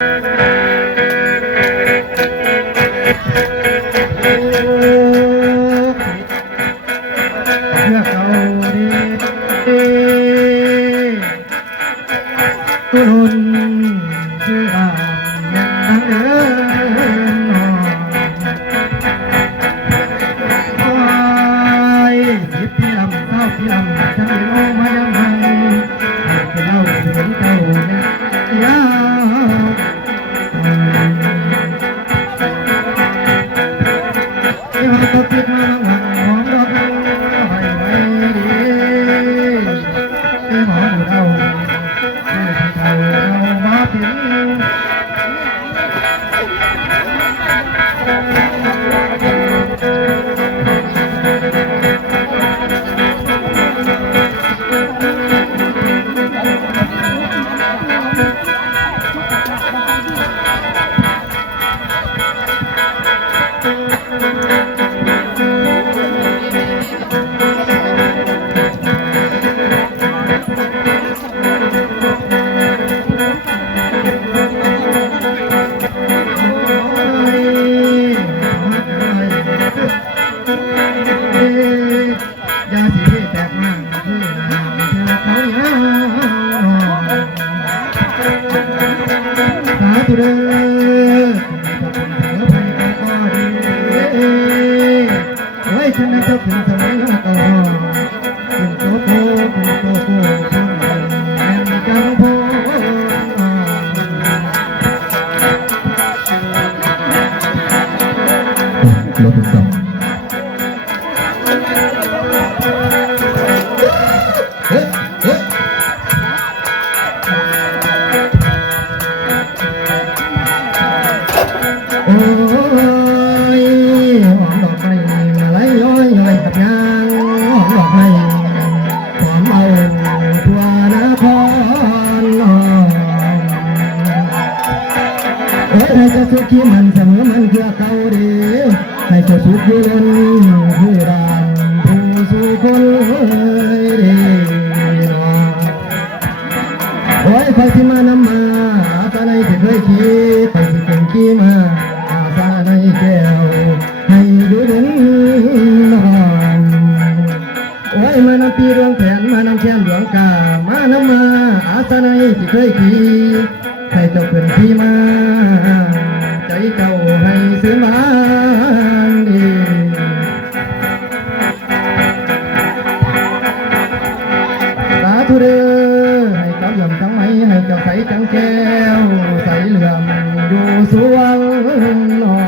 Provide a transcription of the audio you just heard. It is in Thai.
ตุลุนชื่ออ่างยังเดินโอ้ยสิบพี่ลำเศร้าพี่ลำฉันเป็นโอ้มายังไงเป็นเล่าถึงเจ้าเนี่ยยาวที่ว่าตกติดมาหวังหอมดอกไว้ไว้ดีที่หมอดูเดาเรามาถึงยาสีแตกมากคือน้ำเธอเขายาวสาธุเด้อเธอไปก็ดีไว้ฉันนั้นจะถึงสมัยก็เป็นโตโตเป็นโตโตคนแม่นจังพอรถต่อโอ้ยหอมดอกไม้มาไหลย้อยย้อยกับยางหอมดอกไม้หอมเอาทั่วนครโอ้ยให้เจ้าสุขีมันเสมอมันเพื่อเขาดีให้เจ้าสุขอยู่บนผู้ดานผู้สุคนดีโอ้ยใครที่มานำมาอาสาในที่เคยขี่ไปที่เป็นขี่มาอาสาในแก้วให้ดูเด่นนอนโอ้ยมานำปีดวงแผนมานำแชมดวงกามานำมาอาสาในที่เคยขี่ให้เจ้าเป็นขี่มาใจเจ้าให้ซื้อมาดีสาธุเด้อให้เจ้าเหลื่อมทั้งไหมให้เจ้าใสจังแก้วใสเหลื่อมอยู่สวงนอ